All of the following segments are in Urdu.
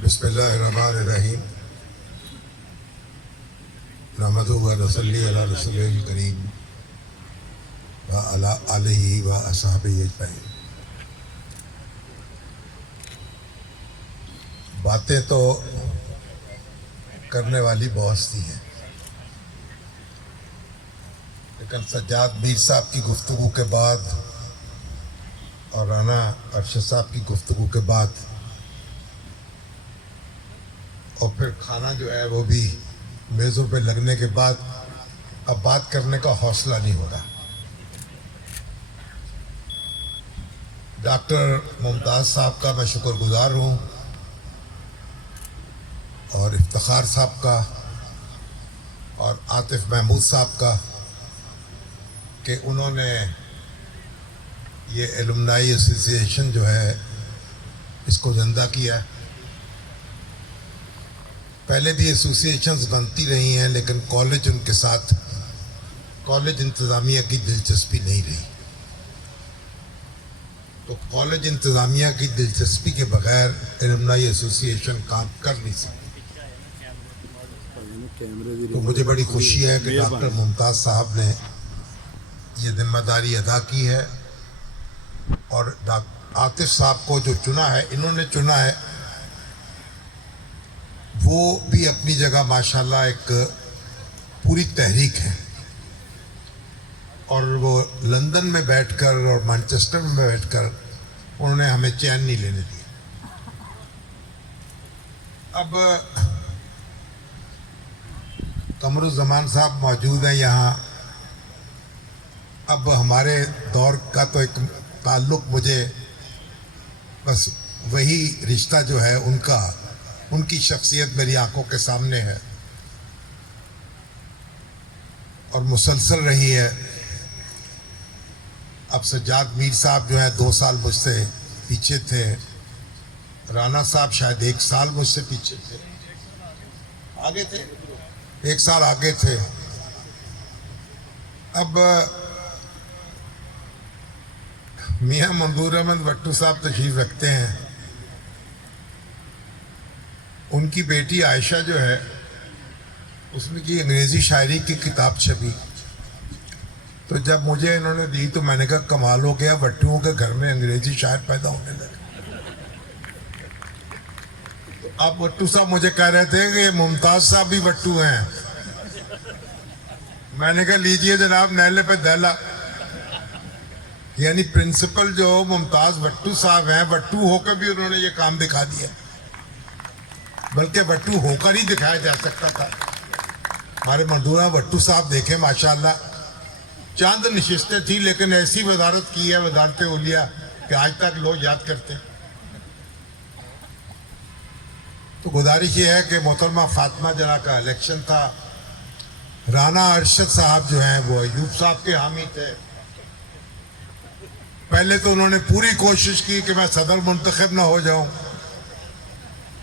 بسم اللہ الرحمن الرحیم نحمدہ و نصلی علی رسولہ الکریم وعلی آلہ و اصحابہ اجمعین۔ باتیں تو کرنے والی بہت سی ہیں، لیکن سجاد میر صاحب کی گفتگو کے بعد اور رانا ارشد صاحب کی گفتگو کے بعد اور پھر کھانا جو ہے وہ بھی میزوں پہ لگنے کے بعد اب بات کرنے کا حوصلہ نہیں ہو رہا۔ ڈاکٹر ممتاز صاحب کا میں شکر گزار ہوں اور افتخار صاحب کا اور عاطف محمود صاحب کا کہ انہوں نے یہ ایلومنائی ایسوسی ایشن جو ہے اس کو زندہ کیا۔ پہلے بھی ایسوسی ایشنز بنتی رہی ہیں، لیکن کالج ان کے ساتھ کالج انتظامیہ کی دلچسپی نہیں رہی، تو کالج انتظامیہ کی دلچسپی کے بغیر ایلومنائی ایسوسی ایشن کام کر نہیں سکتی۔ تو مجھے بڑی خوشی ہے کہ ڈاکٹر ممتاز صاحب نے یہ ذمہ داری ادا کی ہے، اور عاطف صاحب کو جو چنا ہے، انہوں نے چنا ہے، وہ بھی اپنی جگہ ماشاءاللہ ایک پوری تحریک ہے، اور وہ لندن میں بیٹھ کر اور مانچسٹر میں بیٹھ کر انہوں نے ہمیں چین نہیں لینے دیا۔ اب قمر الزمان صاحب موجود ہیں یہاں۔ اب ہمارے دور کا تو ایک تعلق مجھے بس وہی رشتہ جو ہے ان کی شخصیت میری آنکھوں کے سامنے ہے اور مسلسل رہی ہے۔ اب سجاد میر صاحب جو ہے 2 سال مجھ سے پیچھے تھے، رانا صاحب شاید 1 سال مجھ سے پیچھے تھے، آگے تھے، 1 سال آگے تھے۔ اب میاں منظور احمد بٹو صاحب تشریف رکھتے ہیں، ان کی بیٹی عائشہ جو ہے اس نے کی انگریزی شاعری کی کتاب چھپی، تو جب مجھے انہوں نے دی تو میں نے کہا کمال ہو گیا، بٹوؤں کے گھر میں انگریزی شاعر پیدا ہونے لگے۔ اب بٹو صاحب مجھے کہہ رہے تھے کہ ممتاز صاحب بھی بٹو ہیں، میں نے کہا لیجئے جناب، نیلے پہ دہلا، یعنی پرنسپل جو ممتاز بٹو صاحب ہیں، بٹو ہو کر بھی انہوں نے یہ کام دکھا دیا، بلکہ بٹو ہو کر ہی دکھایا جا سکتا تھا۔ ہمارے مندورہ بٹو صاحب دیکھیں ماشاءاللہ، چاند نشستیں تھی لیکن ایسی وزارت کی ہے، وزارت اولیاء، کہ آج تک لوگ یاد کرتے ہیں۔ تو گزارش یہ ہے کہ محترمہ فاطمہ جرا کا الیکشن تھا، رانا ارشد صاحب جو ہیں وہ ایوب صاحب کے حامی تھے۔ پہلے تو انہوں نے پوری کوشش کی کہ میں صدر منتخب نہ ہو جاؤں،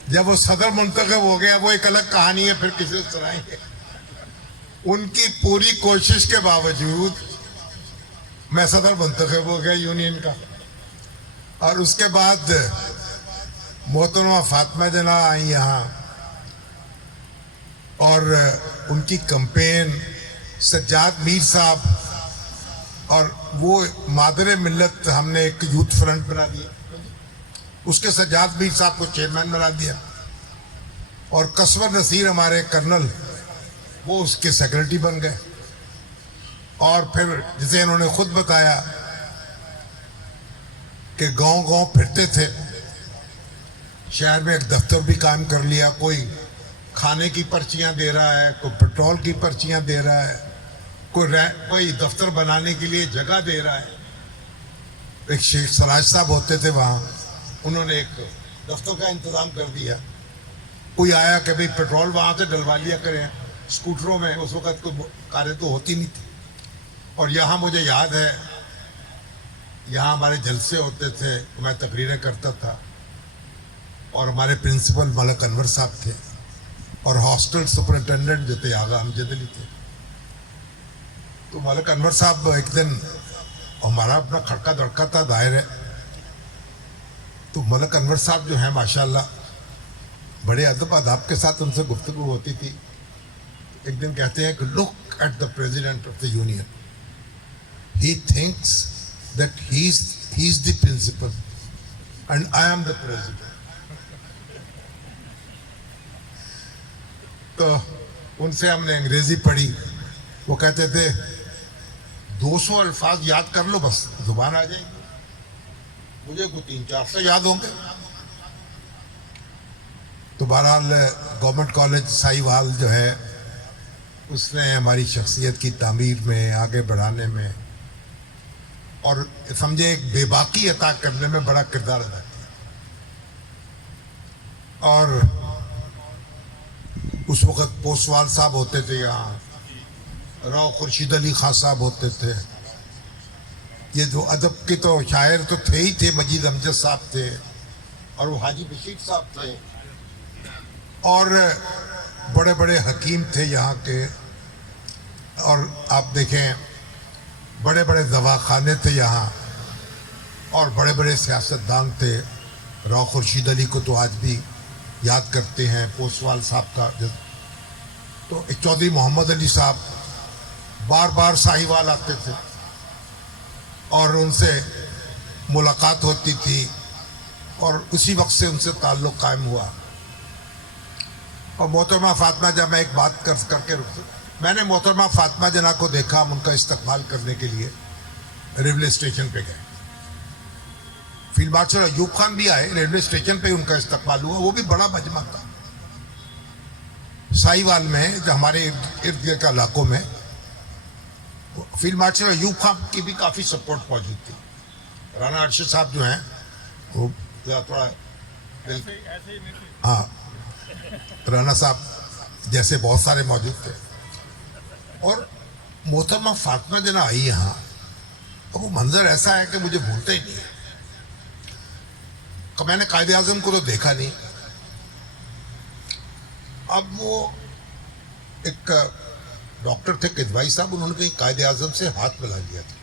جب وہ صدر منتخب ہو گیا وہ ایک الگ کہانی ہے، پھر کسی سے سنائیں گے۔ ان کی پوری کوشش کے باوجود میں صدر منتخب ہو گیا یونین کا، اور اس کے بعد محترمہ فاطمہ جناح آئیں یہاں، اور ان کی کمپین، سجاد میر صاحب، اور وہ مادر ملت ہم نے ایک یوتھ فرنٹ بنا دیا، اس کے سجاد میر صاحب کو چیئرمین بنا دیا، اور قصور نصیر ہمارے کرنل وہ اس کے سیکرٹری بن گئے، اور پھر جسے انہوں نے خود بتایا کہ گاؤں گاؤں پھرتے تھے، شہر میں ایک دفتر بھی قائم کر لیا، کوئی کھانے کی پرچیاں دے رہا ہے، کوئی پیٹرول کی پرچیاں دے رہا ہے، کوئی دفتر بنانے کے لیے جگہ دے رہا ہے۔ ایک شیخ سراج صاحب ہوتے تھے وہاں، انہوں نے ایک دفتر کا انتظام کر دیا۔ کوئی آیا کہ بھئی پیٹرول وہاں سے ڈلوا لیا کریں اسکوٹروں میں، اس وقت کوئی کاریں تو ہوتی نہیں تھی۔ اور یہاں مجھے یاد ہے، یہاں ہمارے جلسے ہوتے تھے، میں تقریریں کرتا تھا، اور ہمارے پرنسپل ملک انور صاحب تھے، اور ہاسٹل سپرنٹینڈنٹ جو تھے آغا امجد علی تھے۔ تو ملک انور صاحب ایک دن، ہمارا اپنا کھڑکا دڑکا تھا ظاہر ہے، تو ملک انور صاحب جو ہیں ماشاءاللہ بڑے ادب اداب کے ساتھ ان سے گفتگو ہوتی تھی. ایک دن کہتے ہیں کہ look at the president of the union, he thinks that he is the principal and I am the president. تو ان سے ہم نے انگریزی پڑھی. وہ کہتے تھے 200 الفاظ یاد کر لو بس زبان آ جائے گی. مجھے کوئی 300-400 یاد ہوں گے. تو بہرحال گورنمنٹ کالج ساہیوال جو ہے اس نے ہماری شخصیت کی تعمیر میں, آگے بڑھانے میں اور سمجھے ایک بے باکی عطا کرنے میں بڑا کردار ادا کیا. اور اس وقت پوسوال صاحب ہوتے تھے یہاں, راؤ خورشید علی خان صاحب ہوتے تھے. یہ جو ادب کے تو شاعر تو تھے ہی تھے, مجید امجد صاحب تھے اور وہ حاجی بشیر صاحب تھے, اور بڑے بڑے حکیم تھے یہاں کے. اور آپ دیکھیں بڑے بڑے دواخانے تھے یہاں اور بڑے بڑے سیاستدان تھے. راؤ خورشید علی کو تو آج بھی یاد کرتے ہیں, پوسوال صاحب کا. تو ایک چودھری محمد علی صاحب بار بار ساہیوال آتے تھے اور ان سے ملاقات ہوتی تھی اور اسی وقت سے ان سے تعلق قائم ہوا. اور محترمہ فاطمہ جب میں ایک بات کر کے رک, میں نے محترمہ فاطمہ جناح کو دیکھا, ہم ان کا استقبال کرنے کے لیے ریلوے اسٹیشن پہ گئے. فیلڈ مارشل ایوب خان بھی آئے, ریلوے اسٹیشن پہ ان کا استقبال ہوا. وہ بھی بڑا مجمع تھا ساہیوال میں, جو ہمارے ارد گرد کے علاقوں میں. فیلڈ مارشل ایوب خان کی بھی کافی سپورٹ موجود تھی. رانا ارشد صاحب جو ہیں وہ تھوڑا ہاں, رانا صاحب جیسے بہت سارے موجود تھے. اور محترمہ فاطمہ جناح آئی یہاں, تو وہ منظر ایسا ہے کہ مجھے بھولتا ہی نہیں ہے. میں نے قائد اعظم کو تو دیکھا نہیں. اب وہ ایک ڈاکٹر تھے کدوائی صاحب, انہوں نے کہیں قائد اعظم سے ہاتھ ملا لیا تھا.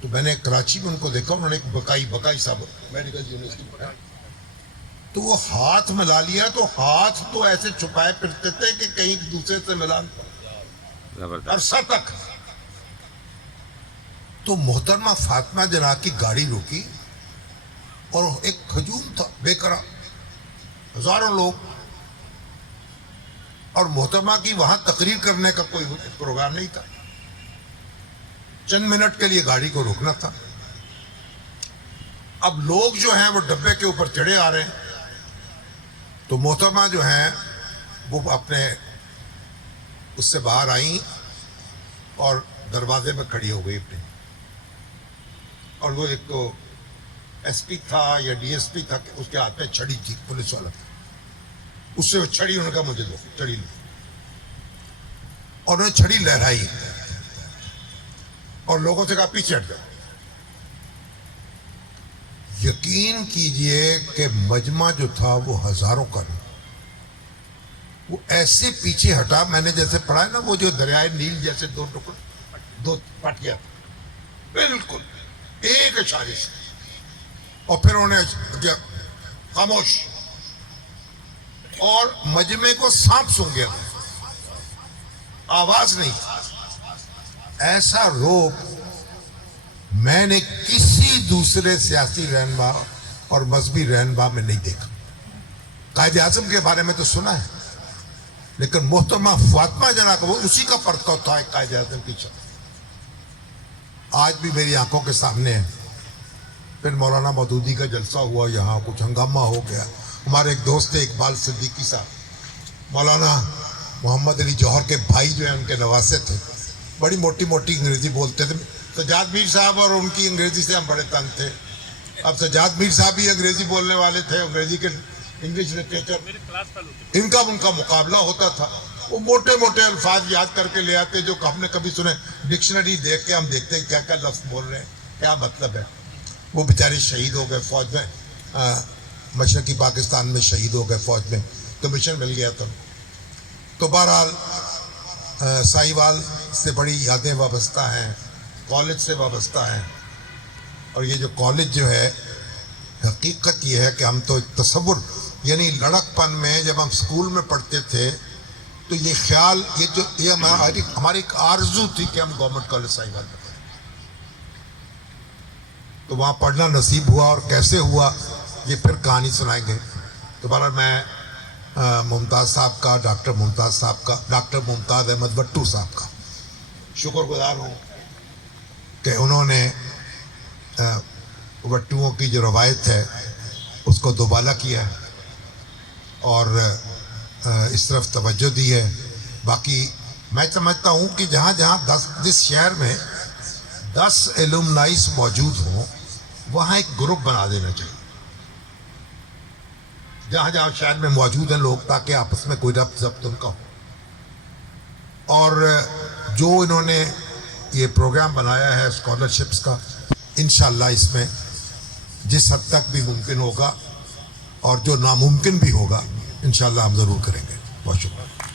تو میں نے کراچی میں ان کو دیکھا, انہوں نے ایک بکائی صاحب میڈیکل یونیورسٹی پڑھا, تو وہ ہاتھ ملا لیا. تو ہاتھ تو ایسے چھپائے پھرتے تھے کہ کہیں دوسرے سے ملان عرصہ تک. تو محترمہ فاطمہ جناح کی گاڑی روکی اور ایک ہجوم تھا بے قرار, ہزاروں لوگ, اور محترمہ کی وہاں تقریر کرنے کا کوئی پروگرام نہیں تھا. چند منٹ کے لیے گاڑی کو روکنا تھا. اب لوگ جو ہیں وہ ڈبے کے اوپر چڑھے آ رہے ہیں. تو محترمہ جو ہیں وہ اپنے اس سے باہر آئیں اور دروازے میں کھڑی ہو گئی اپنی. اور وہ ایک تو ایس پی تھا یا ڈی ایس پی تھا, کہ اس کے ہاتھ میں چھڑی تھی, پولیس والا تھا. اس سے وہ چھڑی, انہوں نے کہا مجھے دو چھڑی لو, اور انہوں نے چھڑی لہرائی اور لوگوں سے کہا پیچھے ہٹ جاؤ. یقین کیجئے کہ مجمع جو تھا وہ ہزاروں کا نہیں, وہ ایسے پیچھے ہٹا, میں نے جیسے پڑھا ہے نا وہ جو دریائے نیل جیسے دو پٹ گیا بالکل ایک اشارے سے. اور پھر انہوں نے خاموش, اور مجمع کو سانپ سونگ گیا, آواز نہیں. ایسا روپ میں نے کسی دوسرے سیاسی رہنما اور مذہبی رہنما میں نہیں دیکھا. قائد اعظم کے بارے میں تو سنا ہے, لیکن محترمہ فاطمہ جناح کو وہ اسی کا پرتو تھا ایک قائد اعظم کی شکل. آج بھی میری آنکھوں کے سامنے ہے. پھر مولانا مودودی کا جلسہ ہوا, یہاں کچھ ہنگامہ ہو گیا. ہمارے ایک دوست تھے اقبال صدیقی صاحب, مولانا محمد علی جوہر کے بھائی جو ہیں ان کے نواسے تھے, بڑی موٹی موٹی انگریزی بولتے تھے. سجاد میر صاحب اور ان کی انگریزی سے ہم بڑے تنگ تھے. اب سجاد میر صاحب بھی انگریزی بولنے والے تھے, انگریزی کے انگلش لٹریچر ان کا مقابلہ ہوتا تھا. وہ موٹے موٹے الفاظ یاد کر کے لے آتے جو ہم نے کبھی سنے. ڈکشنری دیکھ کے ہم دیکھتے ہیں کیا کیا لفظ بول رہے ہیں, کیا مطلب ہے. وہ بیچارے شہید ہو گئے فوج میں, مشرقی پاکستان میں شہید ہو گئے فوج میں, کمیشن مل گیا تھا. تو بہرحال ساہیوال سے بڑی یادیں وابستہ ہیں, کالج سے وابستہ ہیں. اور یہ جو کالج جو ہے, حقیقت یہ ہے کہ ہم تو تصور یعنی لڑک پن میں جب ہم اسکول میں پڑھتے تھے تو یہ خیال یہ ہماری ایک آرزو تھی کہ ہم گورنمنٹ کالج ساہیوال میں پڑھیں. تو وہاں پڑھنا نصیب ہوا اور کیسے ہوا یہ پھر کہانی سنائیں گے. تو بہرحال میں ممتاز صاحب کا ڈاکٹر ممتاز احمد بٹو صاحب کا شکر گزار ہوں کہ انہوں نے بٹوؤں کی جو روایت ہے اس کو دوبالا کیا ہے اور اس طرف توجہ دی ہے. باقی میں سمجھتا ہوں کہ جہاں جہاں جس شہر میں 10 ایلومنائز موجود ہوں وہاں ایک گروپ بنا دینا چاہیے جہاں جہاں شہر میں موجود ہیں لوگ, تاکہ آپس میں کوئی ربط ضبط ان کا ہو. اور جو انہوں نے یہ پروگرام بنایا ہے اسکالرشپس کا, انشاءاللہ اس میں جس حد تک بھی ممکن ہوگا اور جو ناممکن بھی ہوگا انشاءاللہ ہم ضرور کریں گے. بہت شکریہ.